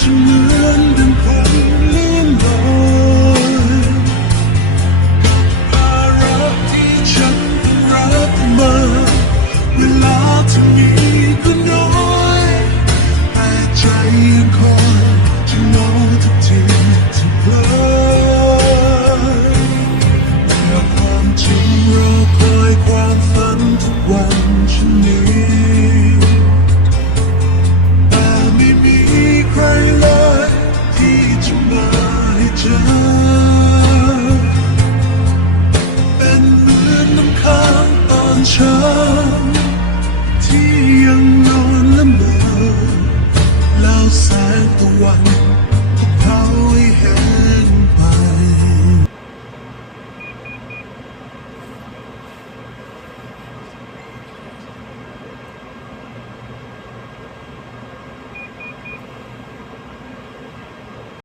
จะเหมือนดังพันเลื่อลอยภาระที่ฉันรับมาเวลาที่มีก็น้อยแต่ใจยังคอย ข้างตอนเช้าที่ยังนอนละเมอแล้วแสงตะวันก็เผาให้เห็น